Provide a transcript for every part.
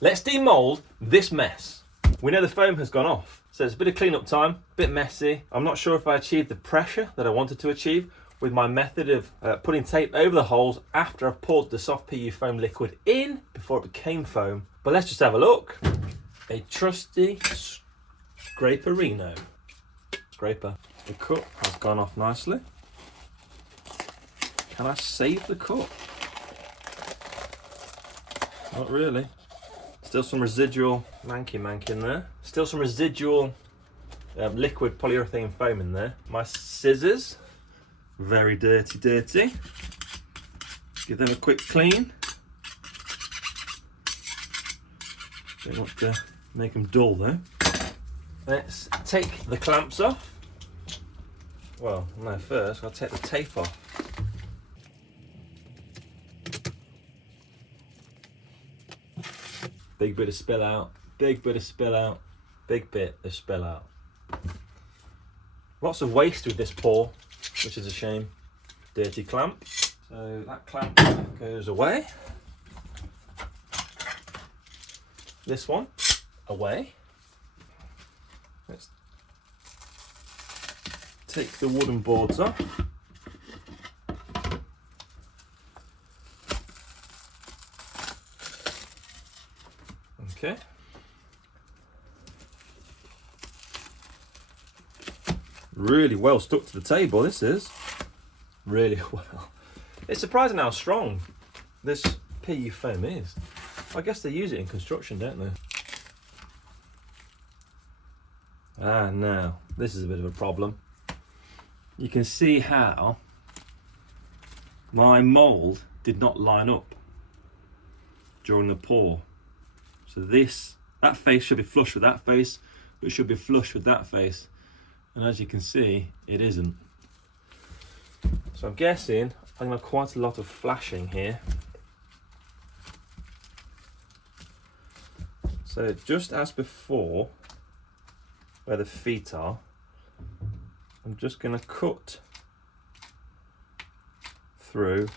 Let's demould this mess. We know the foam has gone off, so it's a bit of cleanup time, a bit messy. I'm not sure if I achieved the pressure that I wanted to achieve with my method of putting tape over the holes after I've poured the soft PU foam liquid in before it became foam. But let's just have a look. A trusty scraperino. Scraper. The cut has gone off nicely. Can I save the cut? Not really. Still some residual manky in there. Still some residual liquid polyurethane foam in there. My scissors, very dirty. Give them a quick clean. Don't want to make them dull though. Let's take the clamps off. Well, no, first I'll take the tape off. Big bit of spill out, big bit of spill out, big bit of spill out. Lots of waste with this pour, which is a shame. Dirty clamp. So that clamp goes away. This one, away. Let's take the wooden boards off. Okay. Really well stuck to the table, this is. Really well. It's surprising how strong this PU foam is. I guess they use it in construction, don't they? Ah, now, this is a bit of a problem. You can see how my mould did not line up during the pour. So that face should be flush with that face, but it should be flush with that face. And as you can see, it isn't. So I'm guessing I'm going to have quite a lot of flashing here. So just as before, where the feet are, I'm just going to cut through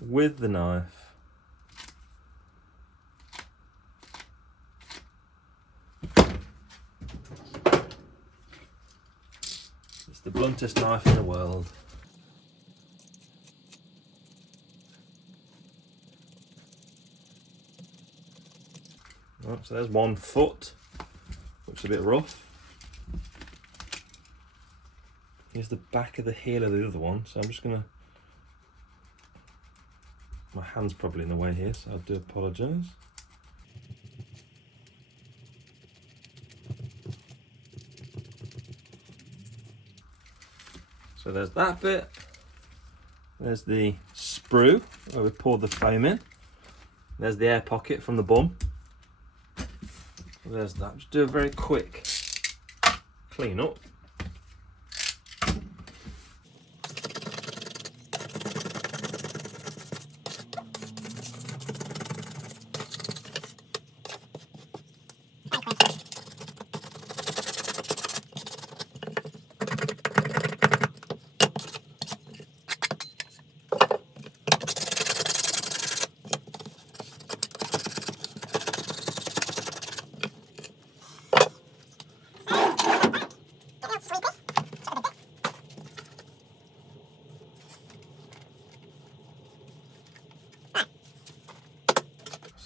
with the knife. It's the bluntest knife in the world. Right, so there's one foot. Looks a bit rough. Here's the back of the heel of the other one. So I'm just gonna. My hand's probably in the way here, so I do apologise. So there's that bit. There's the sprue where we poured the foam in. There's the air pocket from the bum. There's that. Just do a very quick clean up.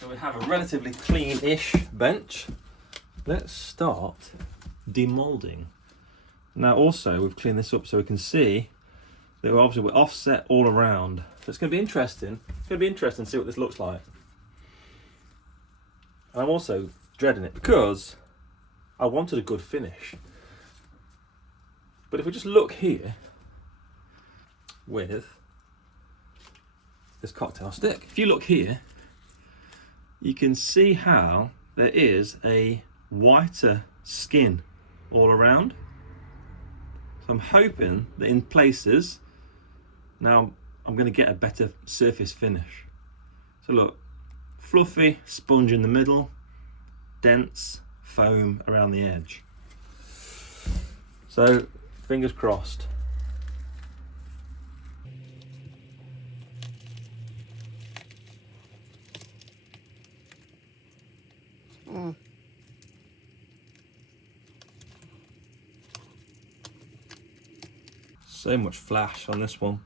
So we have a relatively clean-ish bench. Let's start demoulding. Now also we've cleaned this up so we can see that we're offset all around. So it's going to be interesting. It's going to be interesting to see what this looks like. And I'm also dreading it because I wanted a good finish. But if we just look here with this cocktail stick, if you look here, you can see how there is a whiter skin all around. So I'm hoping that in places, now I'm going to get a better surface finish. So look, fluffy sponge in the middle, dense foam around the edge. So fingers crossed. So much flash on this one.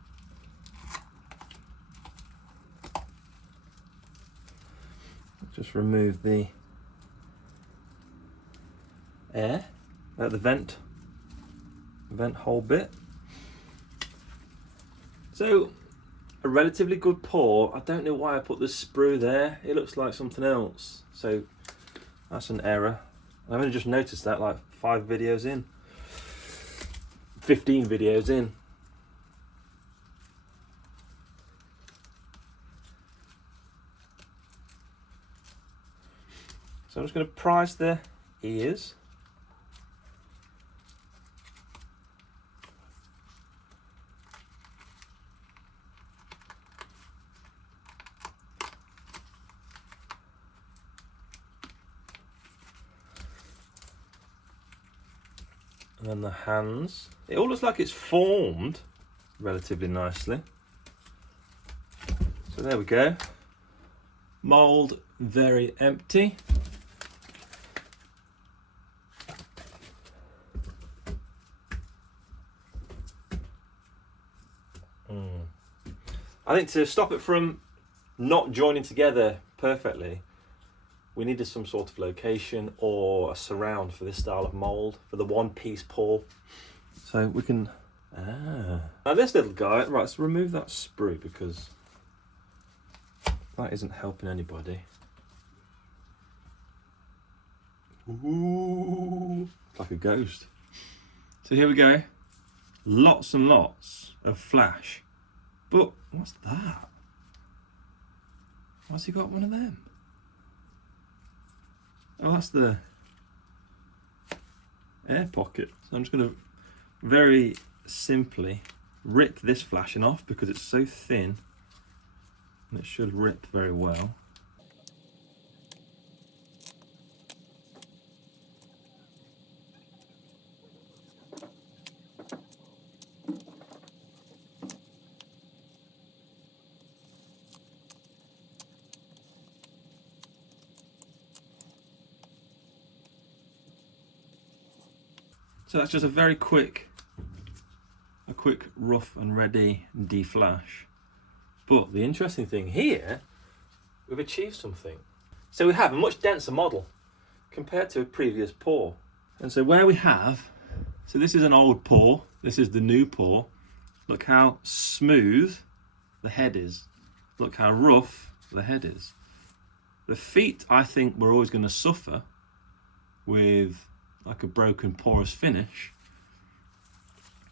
Just remove the air at the vent hole bit. So a relatively good pour. I don't know why I put the sprue there. It looks like something else. So that's an error. I've only just noticed that like 5 videos in. 15 videos in. So I'm just going to prise the ears. And then the hands. It all looks like it's formed relatively nicely. So there we go. Mould very empty. I think to stop it from not joining together perfectly, we needed some sort of location or a surround for this style of mould, for the one-piece pour. So we can... Now this little guy, right, let's remove that sprue because that isn't helping anybody. Ooh, like a ghost. So here we go. Lots and lots of flash. But what's that? Why's he got one of them? Oh, that's the air pocket. So I'm just going to very simply rip this flashing off because it's so thin and it should rip very well. So that's just a very quick rough and ready de-flash. But the interesting thing here, we've achieved something. So we have a much denser model compared to a previous pour. And so where we have, so this is an old pour, this is the new pour. Look how smooth the head is. Look how rough the head is. The feet, I think, we're always going to suffer with like a broken porous finish,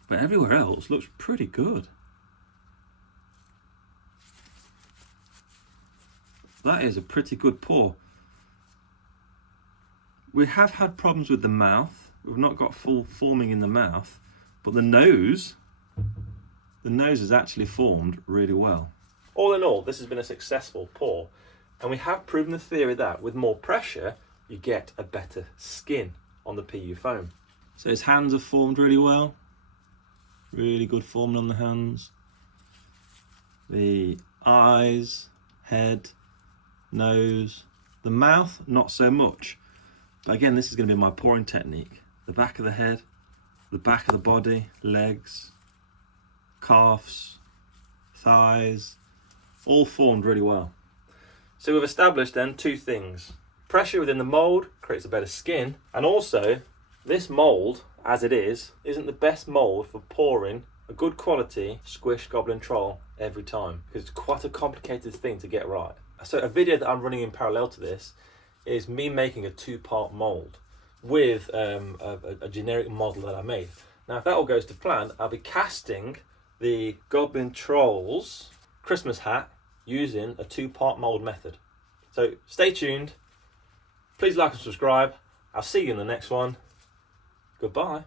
but everywhere else looks pretty good. That is a pretty good pour. We have had problems with the mouth. We've not got full forming in the mouth, but the nose is actually formed really well. All in all, this has been a successful pour, and we have proven the theory that with more pressure you get a better skin on the PU foam. So his hands have formed really well. Really good forming on the hands. The eyes, head, nose, the mouth, not so much. But again, this is going to be my pouring technique. The back of the head, the back of the body, legs, calves, thighs, all formed really well. So we've established then 2 things. Pressure within the mould creates a better skin, and also this mould, as it is, isn't the best mould for pouring a good quality squish Goblin troll every time, because it's quite a complicated thing to get right. So a video that I'm running in parallel to this is me making a 2-part mould with a generic model that I made. Now if that all goes to plan, I'll be casting the Goblin Trolls Christmas hat using a 2-part mould method. So stay tuned. Please like and subscribe. I'll see you in the next one. Goodbye.